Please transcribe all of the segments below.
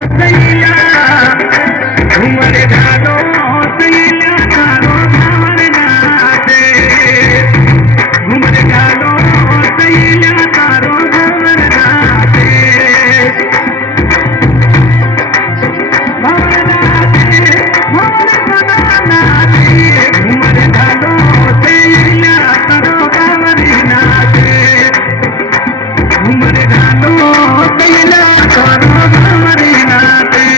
सैया घुमर घालो सैया तारो भावर नाचे घुमर घालो सैया तारो भावर नाचे भावर नाचे भावर नाचे घुमर घालो सैया तारो भावर नाचे घुमर घालो सैया तारो भावर नाचे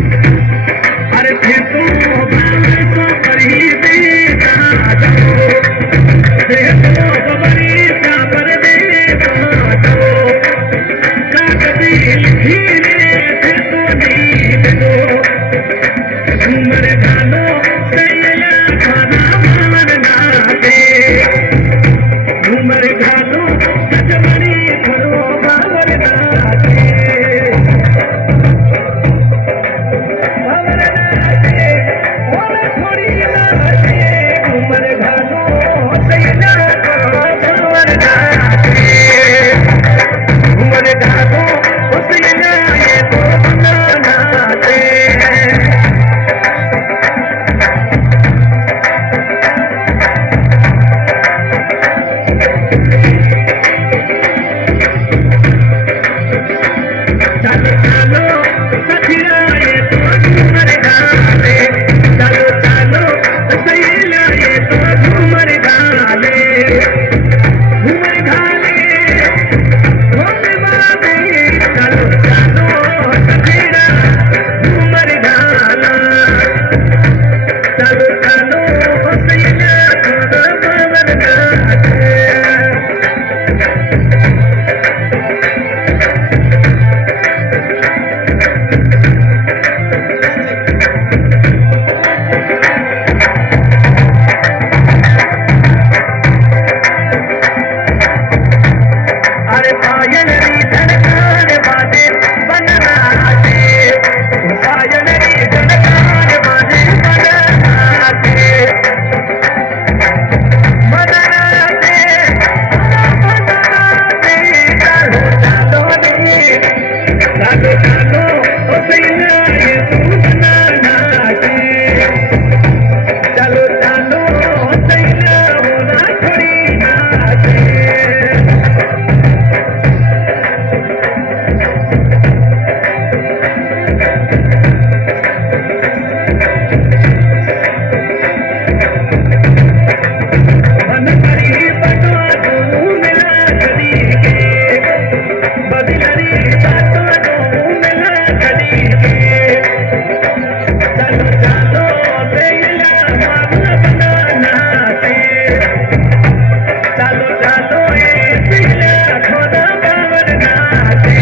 अरे फिर तो बाबा पर ही देना जाओ फिर तो बड़ी साबर देना जाओ कागजी लिखीने फिर तो नींद दो घूमर घालो सैया खाना मार नाचे घूमर घालो सजमरी करो बाबर नाचे बाबर नाचे और थोड़ी नाचे घूमर घालो सैया करो बाबर नाचे घूमर घालो सैया ये तो नाचे चलो चलो सखिया ये तो घूमर घाले चलो चलो सैया ये तो घूमर घाले घूमर घाले घूम बाबे चलो चलो सखिया घूमर घाला चलो चलो सैया घूमर घाले अरे पायल री झनकार बाजे बननाचे पायल री झनकार बाजे बननाचे बननाचे बननाचे चलो चलो रे चलो चलो ओ सैया ये तू बनानाचे चलो चलो ओ सैया हो ना थोड़ी नाचे मन करी बटवा तू मिला करी के बदलरी बातवा तू मिला करी के चलो चलो सैया मामला बनाना से चलो चलो ए सैया खुदा बाबर नाचे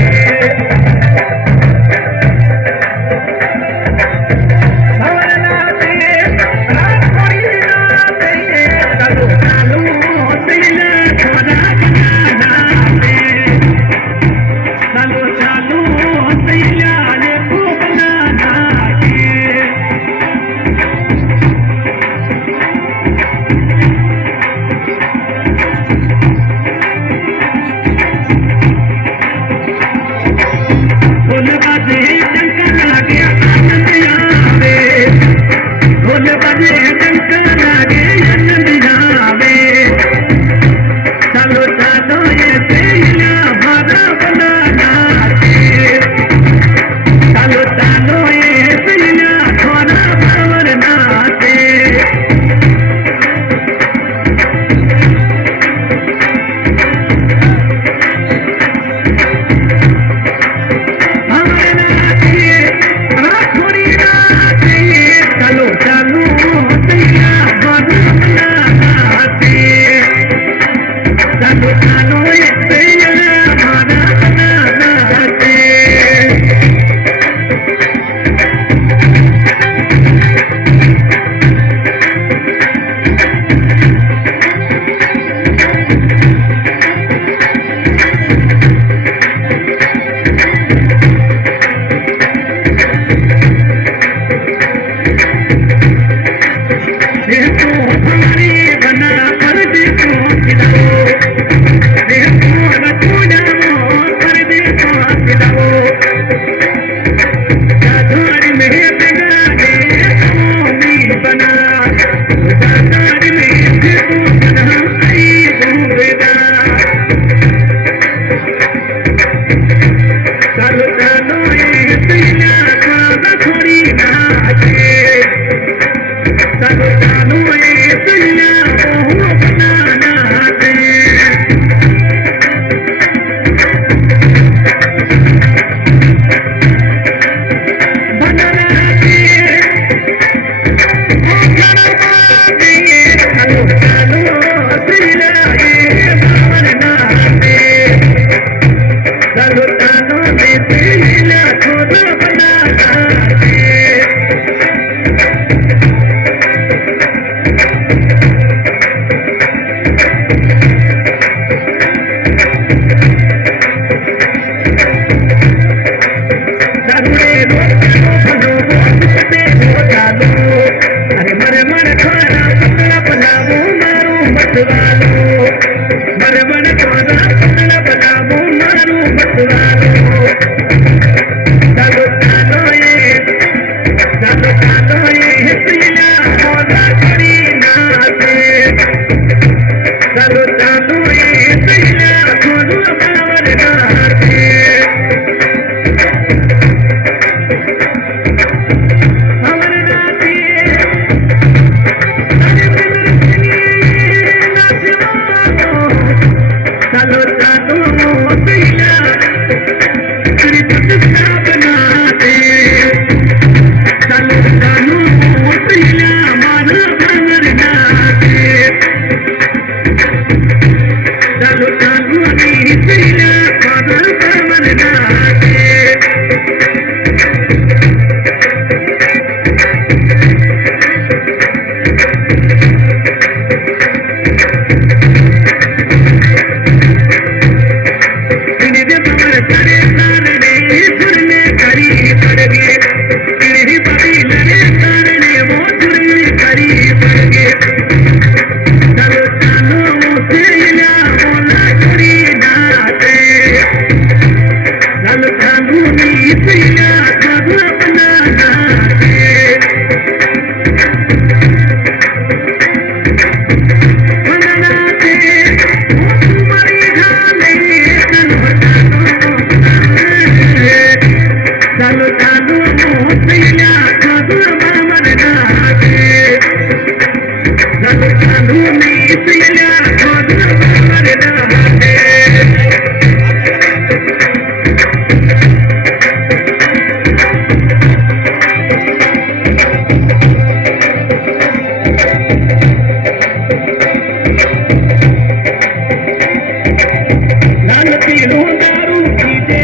लाल पीलो दारू पीते,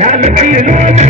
लाल पीलो